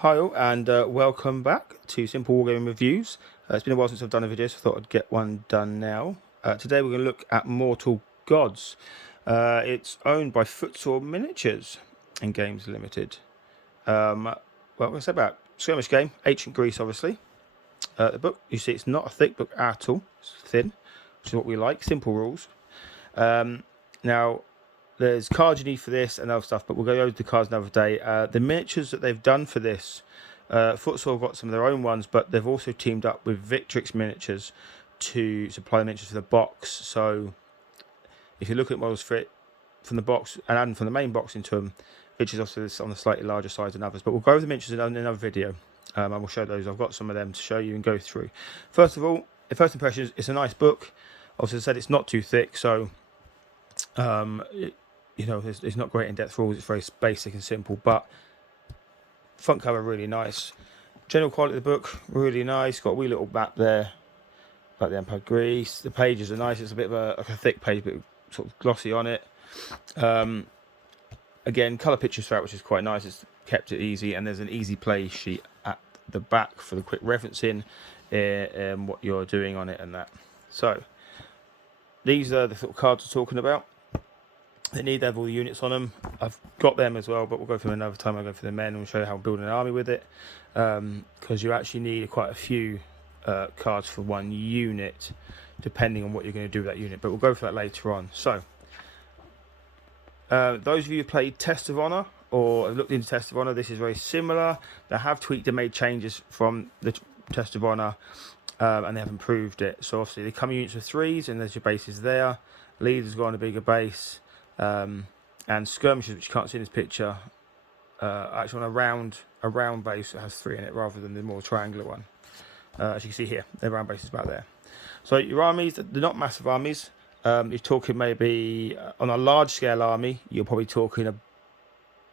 Hi all, and welcome back to Simple Wargaming Reviews. It's been a while since I've done a video, so I thought I'd get one done now. Today we're going to look at Mortal Gods. It's owned by Footsore Miniatures and Games Limited. Well, what's that about? Skirmish game, ancient Greece, obviously. The book, you see, it's not a thick book at all. It's thin, which is what we like. Simple rules. Now, there's cards you need for this and other stuff, but we'll go over the cards another day. The miniatures that they've done for this, Footsore have got some of their own ones, but they've also teamed up with Victrix Miniatures to supply miniatures for the box. So if you look at models for it from the box and adding from the main box into them, which is also on the slightly larger side than others. But we'll go over the miniatures in another video. I will show those. I've got some of them to show you and go through. First of all, first impressions, it's a nice book. Obviously, as I said, it's not too thick, so it's not great in-depth rules. It's very basic and simple, but front cover really nice. General quality of the book really nice. Got a wee little map there about the Empire of Greece. The pages are nice. It's a bit of a thick page, but sort of glossy on it. Again, colour pictures throughout, which is quite nice. It's kept it easy, and there's an easy play sheet at the back for the quick referencing what you're doing on it and that. So these are the sort of cards we're talking about. They need to have all the units on them. I've got them as well, but we'll go through another time. I'll go for the men and we'll show you how I'm building an army with it. Because you actually need quite a few cards for one unit, depending on what you're going to do with that unit. But we'll go for that later on. So, those of you who played Test of Honor or have looked into Test of Honor, this is very similar. They have tweaked and made changes from the Test of Honor, and they have improved it. So obviously they come in units of 3s, and there's your bases there. Leaders go on a bigger base. And skirmishes, which you can't see in this picture, actually on a round base that has 3 in it rather than the more triangular one. As you can see here, the round base is about there. So your armies, they're not massive armies. You're talking maybe on a large scale army, you're probably talking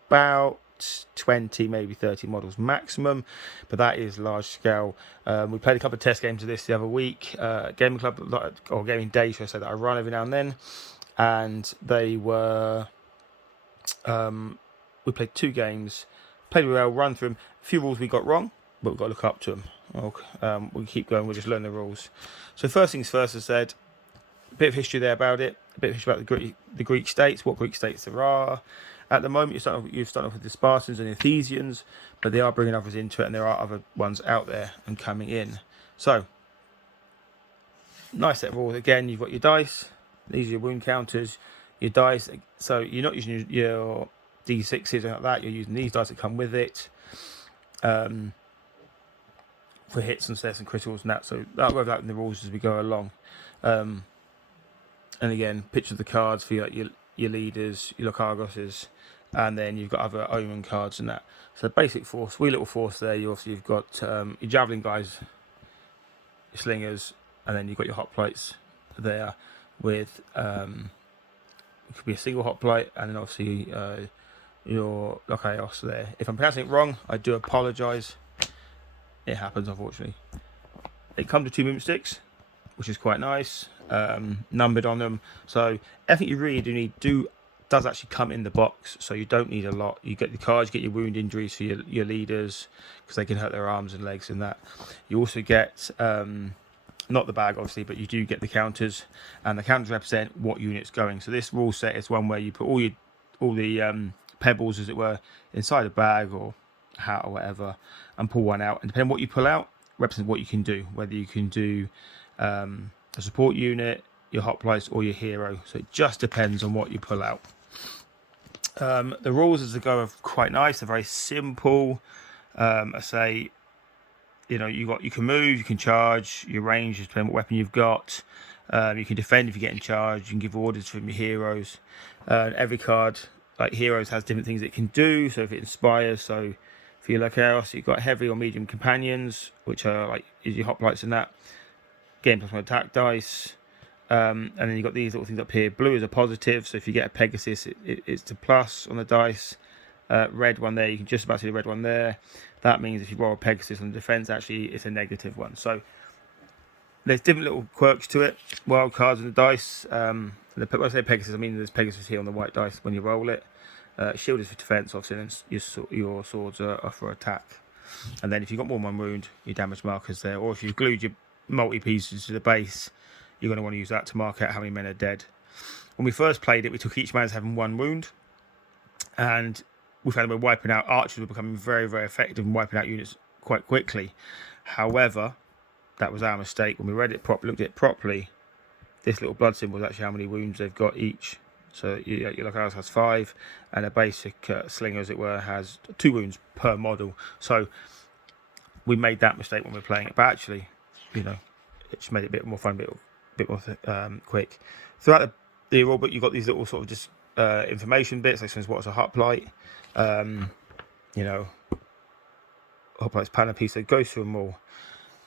about 20, maybe 30 models maximum, but that is large scale. We played a couple of test games of this the other week. Gaming club, or gaming day, should I say, that I run every now and then. And they were, we played 2 games, played well, run through them. A few rules we got wrong, but we've got to look up to them. Okay. We'll keep going, we'll just learn the rules. So first things first, as I said, a bit of history there about it, a bit of history about the Greek states, what Greek states there are. At the moment, you're starting off with the Spartans and the Ephesians, but they are bringing others into it, and there are other ones out there and coming in. So, nice set of rules. Again, you've got your dice. These are your wound counters, your dice. So you're not using your D6s or like that. You're using these dice that come with it for hits and stats and criticals and that. So I'll go over that in the rules as we go along. And again, picture of the cards for your leaders, your Locargoses, and then you've got other omen cards and that. So basic force, wee little force there. You've got your javelin guys, your slingers, and then you've got your hoplites there. With it could be a single hoplite, and then obviously your Lochaos there. If I'm pronouncing it wrong, I do apologise. It happens, unfortunately. It comes with 2 movement sticks, which is quite nice. Numbered on them, so everything you really do need does actually come in the box. So you don't need a lot. You get the cards, you get your wound injuries for your leaders, because they can hurt their arms and legs and that. You also get not the bag, obviously, but you do get the counters, and the counters represent what unit's going. So this rule set is one where you put all the pebbles, as it were, inside a bag or hat or whatever, and pull one out. And depending on what you pull out, represents what you can do. Whether you can do a support unit, your hoplites, or your hero. So it just depends on what you pull out. The rules as they go are quite nice. They're very simple. I say, you can move, you can charge, your range is depending on what weapon you've got. You can defend if you get in charge. You can give orders from your heroes. Every card, like heroes, has different things it can do. So if it inspires, so for your Lochaos, you've got heavy or medium companions, which are like your hoplites and that. Game plus 1 attack dice. And then you've got these little things up here. Blue is a positive, so if you get a Pegasus, it's a plus on the dice. Red one there, you can just about see the red one there. That means if you roll a Pegasus on the defense, actually it's a negative one. So there's different little quirks to it. Wild cards on the dice. When I say Pegasus, I mean there's Pegasus here on the white dice when you roll it. Shield is for defense, obviously, and your swords are for attack. And then if you've got more than one wound, your damage marker's there. Or if you've glued your multi-pieces to the base, you're going to want to use that to mark out how many men are dead. When we first played it, we took each man as having one wound. And we found that we're wiping out archers were becoming very, very effective in wiping out units quite quickly. However, that was our mistake. When we read it properly, looked at it properly, this little blood symbol is actually how many wounds they've got each. So your Locharos has 5, and a basic slinger, as it were, has 2 wounds per model. So we made that mistake when we were playing it, but actually, it just made it a bit more fun, a bit more quick. Throughout the rule book, you've got these little sort of just information bits, like for instance, what's a hoplite, hoplite's panoply, so it goes through them all.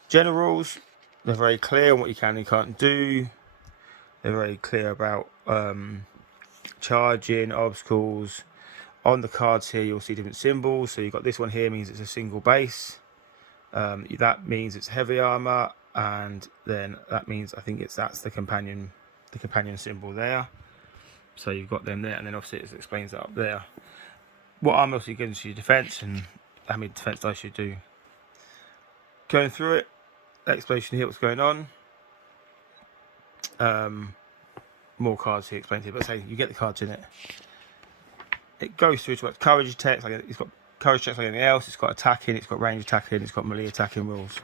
Generals, they're very clear on what you can and can't do. They're very clear about charging, obstacles. On the cards here, you'll see different symbols. So you've got this one here, means it's a single base. That means it's heavy armor, and then that means that's the companion symbol there. So you've got them there, and then obviously it explains that up there. What armor obviously gives you defense, and how many defense dice you do. Going through it, explanation here, what's going on. More cards here explained here, but say you get the cards in it. It goes through to what courage checks, like it's got courage checks like anything else. It's got attacking, it's got range attacking, it's got melee attacking rules.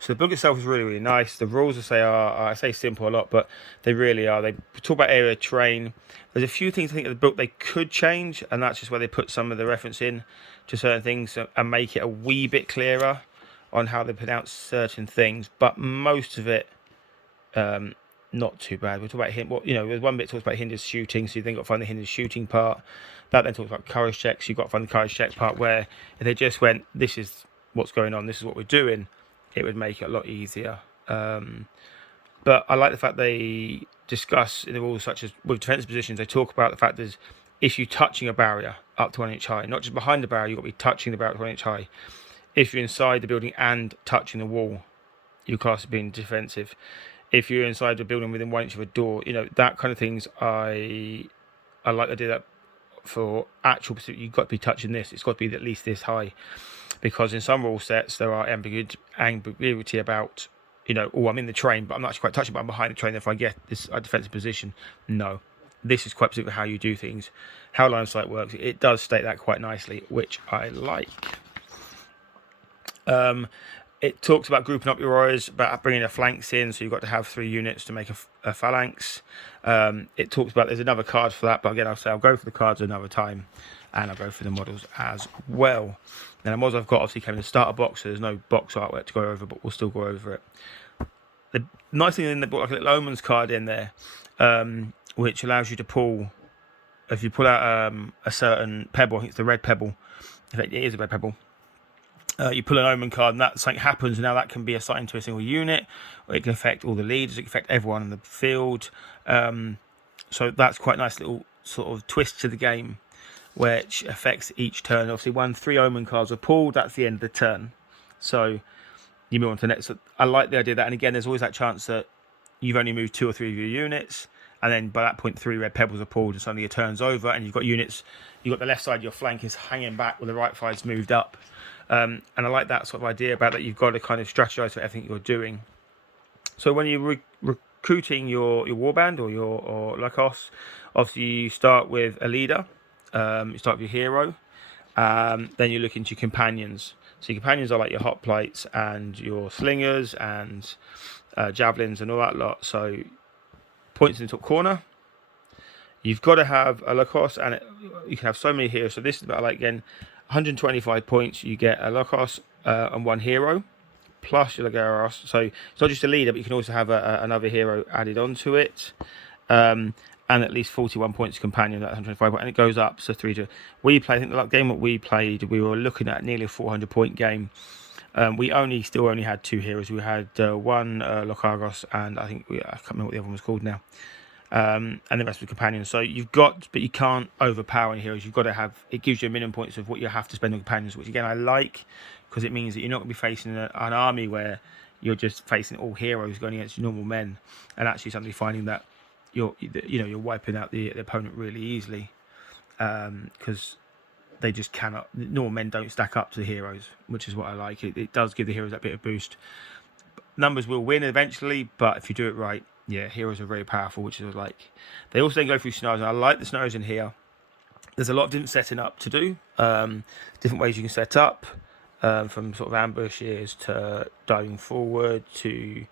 So the book itself is really, really nice. The rules I say simple a lot, but they really are. They talk about area of terrain. There's a few things I think in the book they could change, and that's just where they put some of the reference in to certain things and make it a wee bit clearer on how they pronounce certain things. But most of it, not too bad. We'll talk about there's one bit that talks about hinders shooting, so you then got to find the hinders shooting part. That then talks about courage checks. You've got to find the courage check part, where if they just went, this is what's going on, this is what we're doing, it would make it a lot easier. But I like the fact they discuss in the rules, such as with defensive positions, they talk about the fact that if you're touching a barrier up to 1 inch high, not just behind the barrier, you've got to be touching the barrier up to 1 inch high. If you're inside the building and touching the wall, your class is being defensive. If you're inside the building within 1 inch of a door, that kind of things. I like to do that for actual specific. You've got to be touching this. It's got to be at least this high, because in some rule sets there are ambiguity about, I'm in the train, but I'm not actually quite touching, but I'm behind the train. If I get this defensive position, no. This is quite specific how you do things, how line of sight works. It does state that quite nicely, which I like. It talks about grouping up your warriors, about bringing the flanks in, so you've got to have 3 units to make a phalanx. It talks about, there's another card for that, but again, I'll go for the cards another time, and I'll go for the models as well. Now, the models I've got obviously came in the starter box, so there's no box artwork to go over, but we'll still go over it. The nice thing in the book, like a little omens card in there, which allows you to pull, if you pull out a certain pebble, I think it's the red pebble, in fact, it is a red pebble. You pull an omen card and that something happens, and now that can be assigned to a single unit, or it can affect all the leaders, it can affect everyone in the field. So that's quite a nice little sort of twist to the game, which affects each turn. Obviously, 3 omen cards are pulled, that's the end of the turn. So you move on to the next. So I like the idea of that, and again, there's always that chance that you've only moved 2 or 3 of your units, and then by that point 3 red pebbles are pulled, and suddenly your turn's over, and you've got units, you've got the left side of your flank is hanging back, while the right side's moved up. And I like that sort of idea about that. You've got to kind of strategize for everything you're doing. So when you're recruiting your warband or your Lachos, obviously you start with a leader. You start with your hero. Then you look into your companions. So your companions are like your hoplites and your slingers and javelins and all that lot. So points in the top corner. You've got to have a Lachos, and you can have so many heroes. So this is about, like, again, 125 points. You get a Lachos and 1 hero, plus your Lagaros. So it's not just a leader, but you can also have another hero added onto it. And at least 41 points companion, that 125 points, and it goes up. So 3 to. I think the game that we played, we were looking at nearly a 400-point game. We still only had 2 heroes. We had 1 Locharos, and I can't remember what the other one was called now. And the rest of the companions. So but you can't overpower any heroes. You've got to have, it gives you a minimum points of what you have to spend on companions, which again I like, because it means that you're not going to be facing an army where you're just facing all heroes going against normal men, and actually suddenly finding that you're wiping out the opponent really easily, because they just cannot. Normal men don't stack up to the heroes, which is what I like. It does give the heroes that bit of boost. Numbers will win eventually, but if you do it right, yeah, heroes are very powerful, which is like. They also then go through scenarios, and I like the scenarios in here. There's a lot of different setting up to do, different ways you can set up, from sort of ambushes to diving forward to,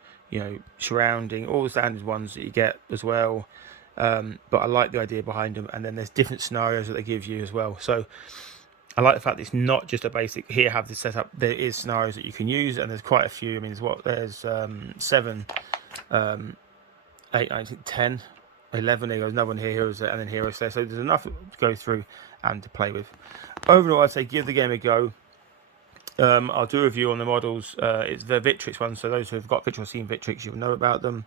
surrounding, all the standard ones that you get as well. But I like the idea behind them, and then there's different scenarios that they give you as well. So I like the fact that it's not just a basic here have this set up. There is scenarios that you can use, and there's quite a few. I mean, there's 7, 8, 9, 10, 11. There's another one here, and then heroes there. So there's enough to go through and to play with. Overall, I'd say give the game a go. I'll do a review on the models. It's the Victrix one, so those who have got Victrix or seen Victrix, you'll know about them.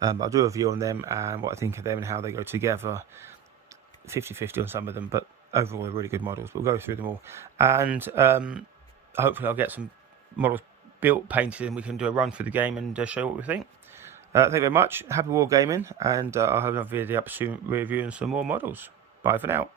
I'll do a review on them and what I think of them and how they go together. 50-50 on some of them, but overall they're really good models. We'll go through them all, and hopefully I'll get some models built, painted, and we can do a run through the game and show what we think. Thank you very much. Happy wargaming, and I'll have another video up soon reviewing some more models. Bye for now.